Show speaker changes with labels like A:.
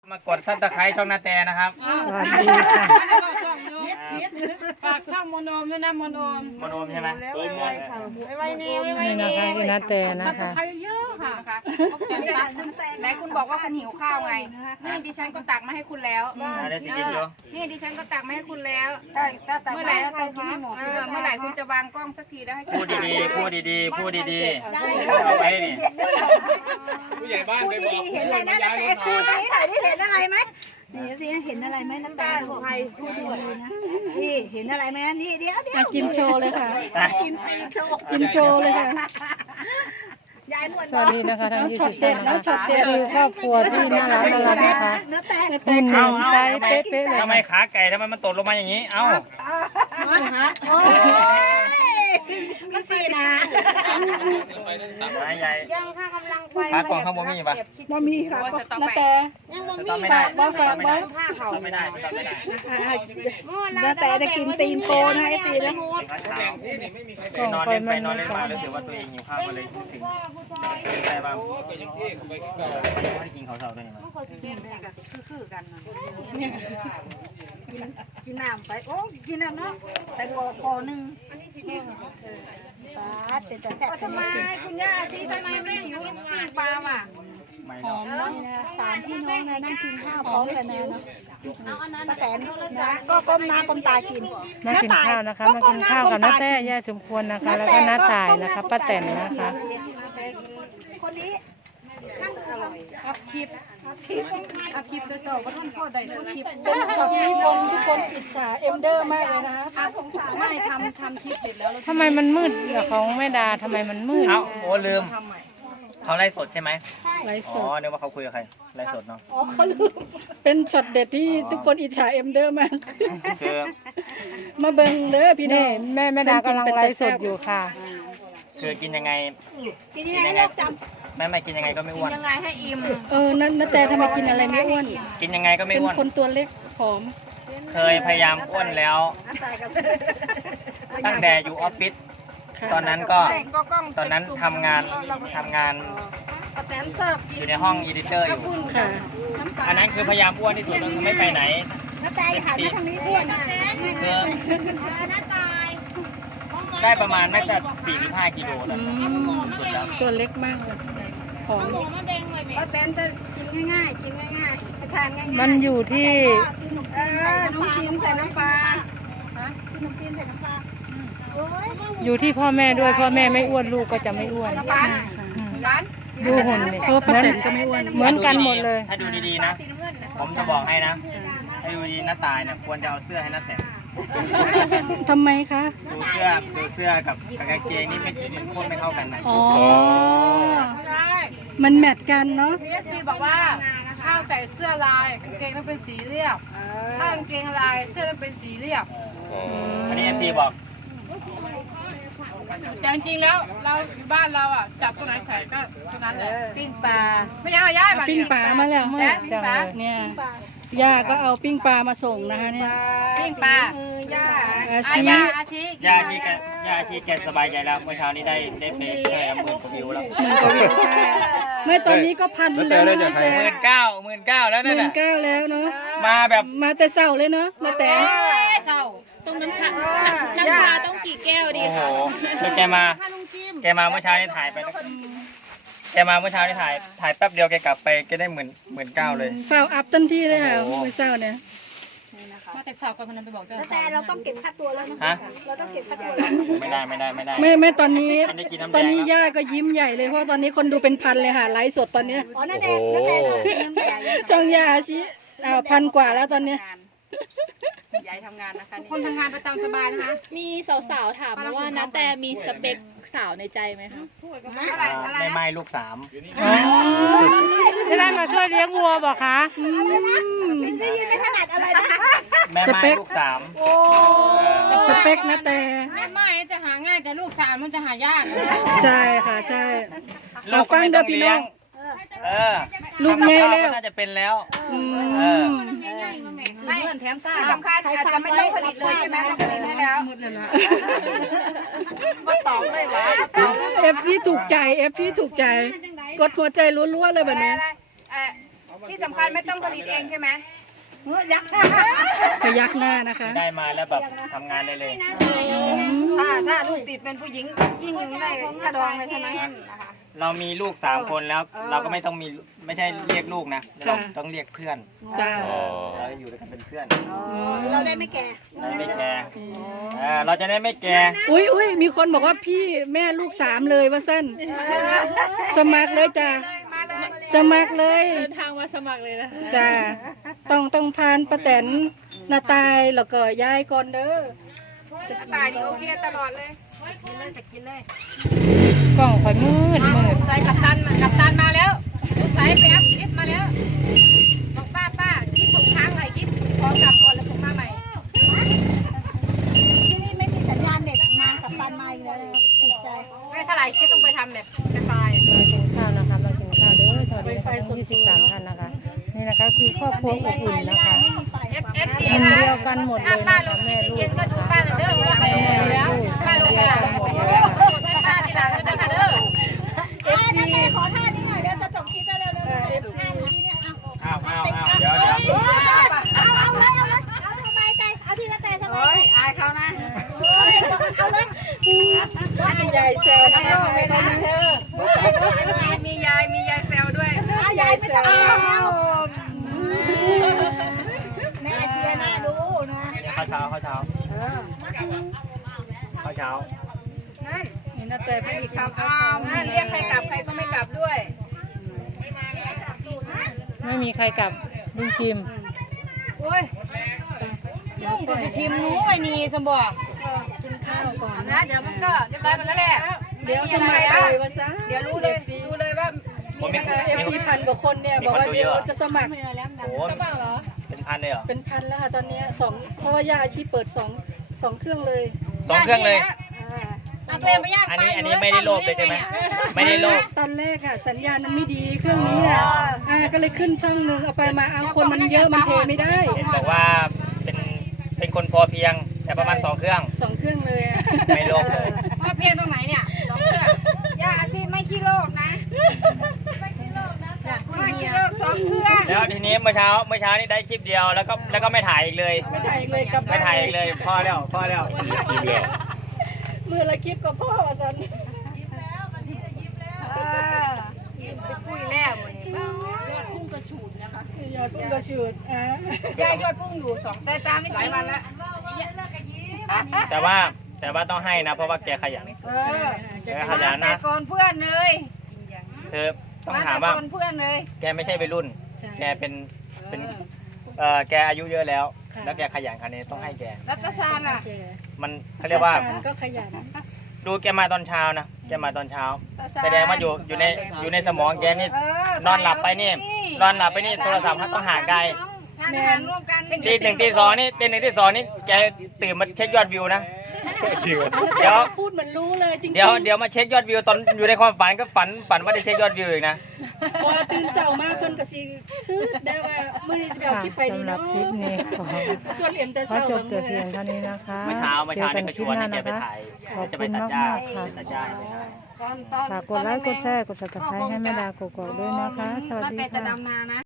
A: มากดซับสไครต์ช่องนาแตนะครับ
B: สวัสดีค่ะ
C: ฝากช่องมโนมด้วยนะมโนม
A: มโนมใช่ไหม
B: นี่นะคะคือนาแตนะคะ
C: ใครเยอะค่ะ
D: ไหนคุณบอกว่าคุณหิวข้าวไง นี่ดิฉันก็ตักมาให้คุณแล้ว
A: ได้สิกินอยู่
D: นี่ดิฉันก็ตักมาให้คุณแล้ว
C: เมื่
D: เมื่
C: อ
D: อ
C: ไห
D: ไห
C: ร่
D: ร่
C: จะกินให้หมด
D: เมื่อไหร่คุณจะวางกล้องสักทีแล้วให้ฉัน
A: พูดดีๆพูดดีๆพูดดีๆเอาไว้นี่
E: ผู้ใหญ่บ้านไปบอก
F: เห็นอะไรนะแต่คูตรงนี้ถ่ายได้เห็นอะไรไหมนี่สิเห็นอะไรไหมน้ำตาบอกให้พูดดีๆนะนี่เห็นอะไรไหมนี่เดี๋ยว
B: กินโชว์เลยค่ะ
F: กินตีโชว์
B: กินโชว์เลยค่ะ
F: ยายหมด
B: สวัสดีนะคะทั้งที่สุดนะช็อตเด็ดคือครอบครัวที่น่ารักนะคะ
F: เนื้อแตก
B: หุ่นหนึ่งไซส์เป๊ะๆเลย
A: ทำไมขาไก่ทำไมมันตกลงมาอย่างนี้เอ้า
F: โอ้ยมันสีนะ
A: ไม้ใหญ่
D: ยังค่ะกำลังไป
A: ขากล่องข้างบนมีปะ
F: บ่มีค่ะ
D: จะต้อง
B: นา
D: ไป
B: แต
A: สต็อปไม่ได้
B: บ่ฝากบ่
A: สต็อปไม่ได้สต็อปไม่ได้
F: เนื้อแตกจะกินตีนโตนะไอ้ปีนะ
B: กล่อง
A: นอน
B: ไฟ
A: เล่นไป
B: มัน
A: นอนเล่น
B: สอ
A: มาง รู้สึกว่าตัวเองหิวข้าวมาเลยคิดถึงใช่ป่ะไม่ได้กินข้าวเช้าด้วยนี่มั้ง
D: คือกันนะ
F: กินน้ำไปโอ้กินน้ำเนาะแต่โกหนึ่งปลาเป็นแต่แซ่บ
D: ทำไมคุณย่าซีทำไมไม่หิวปิ้งปลาว่ะ
A: ไม่
B: ห
A: เนาะ
B: อมเนาะ
F: สามพี่น้องนะนั่งกินข้าวพร้อมกันนะป้าแตนนะก็ก้มหน้าก้มตากิน
B: มากินข้าวนะคะมากินข้าวกับนาแตย่าสมควรนะคะ แล้วก็น้าตายนะคะป้าแตนนะคะ
F: คนนี้อัพคลิปตัวสอบว่าท่านพ่อใดทุกคลิป
B: เป็นช็อตที่คนทุกคนอิจฉาเอ็มเดอร์มากเลยนะคะ
F: ไม่ทำคลิปเสร็จแล้ว
B: ทำไมมันมืดอะของแม่ดาทำไมมันมืด
A: เอ้าโอ้ลืมเขาไล่สดใช่ไหม
B: ไลฟ์ส
A: อ๋อ
B: ด
A: นึกว่าเขาคุยกับใครไล่สดเนาะ
F: อ๋อเขาลืม
B: เป็นช็อตเด็ดที่ทุกคนอิจฉาเอ็มเดอร์มาก
A: คือ
B: มาเบิ่งเด้อพี่น้องแม่ดากำลังไลฟ์สดอยู่ค่ะ
A: คือกินยังไง
F: กินยังไงเลิกจ
A: ไม่กินยังไงก็ไม่อ้วน
D: ยังไงให้อิ่ม
B: นั่นแต่ทำไมกินอะไรไม่อ้วน
A: กินยังไงก็ไม่
B: เป็น
A: อ้วน
B: คนตัวเล็กผอม
A: เคยพยายามอ้วนแล้ว ตั้งแต่อยู่ออฟฟิศ
B: ค่ะ
A: ตอนนั้นก็
D: ก็กล้อง
A: ตอนนั้นทำงาน
D: ป้าแตนเสิร์ฟ
A: อยู่ในห้องอีดิเตอร์อยู่
B: ค่ะ
A: อันนั้นคือพยายามอ้วนที่สุดก็คือไม่ไปไหน
F: ำน้าแตงหันมาทางนี้ด้วยนะ
A: คือได้ประมาณน่าจะ45กิโล
B: อื
A: แล้ว
B: ม
A: สุดแล้ว
B: ตัวเล็กมากเลยผอม
D: ป้าแตนจะกินง่ายๆ กินง่ายๆทานง่ายๆ
B: มันอยู่ที่
D: น้ำจิ้มใส่น้ำปลา
F: ขนมจีนใส่น้ำปลาโอ้ย
B: อยู่ที่พ่อแม่ด้วยพ่อแม่ไม่อ้วนลูกก็จะไม่อ้วน
D: ร้าน ร้าน
B: ดูหุ่นนี่เหมือนกันหมดเลย
A: ถ้าดูดีๆนะ ผมจะบอกให้นะถ้าดูดีน้าตายเนี่ยควรจะเอาเสื้อให้น้าแต่ง
B: ทำไมคะ
A: ดูเสื้อกับกางเกงนี่มันโคตรไม่เข้ากันนะ
B: อ๋อ
D: ได้
B: มันแมทกันเนาะ
D: พีเอสซีบอกว่าข้าวใส่เสื้อลายกางเกงต้องเป็นสีเรียบถ้ากางเกงลายเสื้อต้องเป็นสีเรียบ
A: อันนี้ FC บอก
D: แต่จริงๆแล้วเราอยู่บ้านเราอ่ะจับตัวไหนใส่ก็ตัวนั้นแหละ
B: ปิ้งปลา
D: ไม่ยังย่ามา
B: ปิ้งปลามาแล้ว
D: แม่
B: จังเลยเนี่ยย่าก็เอาปิ้งปลามาส่งนะคะเนี่ย
D: ปิ้งปลาย่า
B: อาชี
D: อาชี
A: ยาชีแกสบายใจแล้วเมื่อเช้านี้ได้ไปแค่10,000 กว่าวิวแล้ว
B: เหมือนกับวิวใช่ไม่ตอนนี้ก็พันแล้วนะแต่
A: 19,000แล้วนั่นน่ะ
B: 19,000แล้วเนาะ
A: มาแบบ
B: มาแต่เช้าเลยเนาะมาแต่
D: เศร้า
C: ต้องน้ำชาต้องกี่แก้วดี
A: โอ้โหแล้วแกมาเมื่อเช้านี้ถ่ายไปแกมาเมื่อเช้านี้ถ่ายแป๊บเดียวแกกลับไปแกได้19,000เลย
B: เฝ้าอัพทันทีเลยค่ะ
A: โอ้โห
B: ไม่เช้าเนี่ย
C: มาแต่สาวก่อนคนนั้นไปบอกเจ้า
F: แต่เราต้องเก็บค่าตัวแล้วนะ
A: ฮะ
F: เราต้องเก็บค่าตัวแล้ว
A: ไม่ได้
B: ไม่ตอนนี้
A: ไม่ได้กินน้ำแดง
B: ตอนนี้ย่าก็ยิ้มใหญ่เลยเพราะตอนนี้คนดูเป็นพันเลยค่ะไลฟ์สดตอนเนี้ย
F: อ๋อน้าแดงน้าแดงเรากินน้ำแดง
B: ช่องย่าอาชีพันกว่าแล้วตอนเนี้ย
D: ยายทำงานนะคะคนทำงานประจำสบายนะคะ
C: มีสาวๆถามมาว่านะแต่มีสเปคสาวในใจไหมคะ
A: ไม่ลูก3
B: จะได้มาช่วยเลี้ยงวัวบอกคะ
F: ได้ยินไม่ถนัดอะไรนะ
A: แม่ไม้ลูก3
F: โอ้
B: สเปคนะแต่
D: ไม่จะหาง่ายแต่ลูกสาวมันจะหายาก
B: ใช่ค่ะใช่
A: ลูกก็ไม่ต้องเลี้ยง
B: ลูกแม่
A: ทำกับข้าว
B: แล้ว
A: ก็น่าจะเป็นแล้ว
B: อืม
D: ไม่แถมซ่าสำคัญอาจจะไม่ต้องผลิตเลยใช่ไหมเขาผลิตให้แล้วก็ตอบเลยวะ
B: FC ถูกใจ FC ถูกใจ กดหัวใจรัวๆเลยแบบนี้
D: ที่สำคัญไม่ต้องผลิตเองใช่ไหม
F: ยักษ์หน้า
B: พยักหน้านะคะ
A: ได้มาแล้วแบบทำงานได้เลย
D: ถ้าลูกติดเป็นผู้หญิงยิ่งได้กระดองเลยใช่ไหมนะคะ
A: เรามีลูก3 คนแล้ว เราก็ไม่ต้องมีไม่ใช่เรียกลูกนะเราต้องเรียกเพื่อน
B: จ้า
A: เราอยู่ด้วยกันเป็นเพื่อน
F: เราได้ไม่แก่
A: เราไม่แก่เราจะได้ไม่แก่
B: อุ้ยมีคนบอกว่าพี่แม่ลูก3เลยว่าสั้นสมัครเลยจ้าสมัครเลย
C: เดินทางมาสมัครเลยนะ
B: จ้าต้องพานป้าแตนนาตายแล้วก็ยายก่อนเด้อ
D: ตายนี่โอเคตลอดเลยกินเลยจะกินเลย
B: กล่องข่อยมืด
D: ใส่กัปตันมาแล้วใส่ไปอัพคลิปมาแล้วบอกป้าคลิปผมค้างหน่อยคลิปขอกลับก่อนแล้วผมมาใหม่
F: ที่นี่ไม่มีสัญญาณเน็ตมากับปันมาอีกแล้วติดใจ
D: ไม่เท่าไหร่คลิปต้องไปทำแบบไฟ
B: มากินข้าวนะคะมากินข้าวเด้อสวัสดีนะคะทั้ง23ท่านนะคะนี่นะคะคือครอบครัวอบอุ่นนะคะ
D: FFG
B: คน
D: นะ
B: เดียวกันหมดเลย
D: ป้า
B: นะ
D: ล
B: คะ
D: งคลิ
B: แม่
D: ป
B: ลู
D: เย็
B: ก
D: นๆก็
B: นะ
D: ดู
B: คะ
D: ป้าเด้อเวลาไปโรงเรียนแล้วป้าลงไปหลังป้าที่หลังเลยนะคะเด้อ
F: นั่นเองขอท่านี้หน่อยเดี๋ยวจะจบคลิปแล้วเร็วๆท่าเมื่อกี้เนี่ย
A: อ้าวเดี๋ยว
F: เอาเลยเอาสบายใจเอาทีละแต่สบาย
D: โอ้
F: ใจ
D: ยอายเขานะ
F: เอาเลย
B: ใหญ่แซว
D: ทั้งโลกเลยนะเธอมียายแซวด้วย
F: เอายายไม่ต้องแล้วแม่เชียร์หน้าดูนะ
A: ข้าวเช้า
D: นั่น
B: นี่นาแต่
D: ไม่มีคำอ้าวนั่นเรียกใครกลับใครก็ไม่กลับด้วย
B: ไม่มีใครกลับลุงจิม
F: โอ้ยลุงกูจะทีมหนูไอ้นี่สมบอก
D: นะเดี๋ยวมันก็เรียบร้อยหมดแล้วแหละ
B: เดี๋ยวสมัยเลยว่าซะ
D: เดี๋ยวรู้เลยว่า
A: ผมมี
B: FC พันกว่าคนเนี่ยบอกว่าเดี๋ยวจะสมัคร
A: โอ้เป็นพันเลยเหรอ
B: เป็นพันแล้วค่ะตอนนี้เพราะว่ายาอาชีพเปิดสองเครื่องเลย
A: 2 เครื่องเลย
D: เอาตัวเองไปย่าง
A: อัน
D: ไป
A: นี้ไม่ได้โลภเลยใช่ไหมไม่ได้โลภ
B: ตอนแรกอะสัญญาณมันไม่ดีเครื่องนี้น่ะก็เลยขึ้นช่องหนึ่งเอาไปมาเอาคนมันเยอะมันเทไม่ได้
A: เห็นบอกว่าเป็นคนพอเพียงแต่ประมาณ2 เครื่อง
B: 2 เครื่องเลยอะ
A: ไม่โลภเลย
D: ว่าเพียงตรงไหนเนี่ยสองเครื่องย่าอาชีพไม่ขี้โลกนะไม่ขี้โลกสองเครื่อง
A: แล้วทีนี้เมื่อเช้านี่ได้คลิปเดียวแล้วก็ไม่ถ่ายอีกเลย
B: ไม่ถ่ายเลยกลับ
A: ไม่ถ่ายอีกเลยพอแล้ว
B: มือละคลิปก็พ่อว่าสัน
D: ยิ้มไปคุยแล้วหมดนี่
B: ยอดพุ่งกระฉูด
D: ย่ายอดพุ่งอยู่2แต่ตามไม่กี่วันแล้ว
A: แต่ว่าต้องให้นะเพราะว่าแกขยัน แกขยัน
D: แต่
A: นะ
D: ก่อนเพื่อนเลย
A: คือต้องถามว่า
D: ก่อนเพื่อนเลย
A: แกไม่ใช่วัยรุ่น แกเป็นแกอายุเยอะแล้ว แล้วแกขยันคันนี้ต้องให้แก
D: รัตซานอ่ะ
A: มันเขาเรียกว่า
B: ก็ขยัน
A: ดูแกมาตอนเช้านะแกมาตอนเช้า แสดงว่าอยู่ในสมองแกนี่นอนหลับไปนี่โทรศัพท์ต้องห่างไกล
D: ทานอาหารร่วมกัน
A: ตี 1 ตี 2นี่แกตื่นมาเช็คยอดวิวนะ เดี๋ยว
B: พูดเหมือนรู้เลยจริงๆ
A: เดี๋ยวมาเช็คยอดวิวตอนอยู่ในความฝันก็ฝันว่าได้เช็คยอดวิวอีกนะ
B: พอตื่นเช้ามาเพิ่นก็สิคือได้ว่ามื้อนี้สิไปเอาคลิปไปดีเนาะ
G: สำหรับคลิปนี้ขอ
B: ส่วนเหรียญแต่
G: ขอ
B: เช้า
G: จบแต่เพียงเท่านี้นะคะ
A: เมื่อเช้านี่ก็ชวนให้แกไปถ่าย
G: ขอบ
A: จะไป
G: คุณ
A: ตัด
G: มาก
A: หญ้าม
G: ากๆค่ะ
A: ไปตัดหญ้าไปถ่าย
D: ตอน
G: ฝากกดไลค์กดแชร์กด subscribe ให้แม่ดากกอกๆด้วยนะคะ สวัสดี
D: แต่จะ
G: ค่ะ
D: ดำนานะ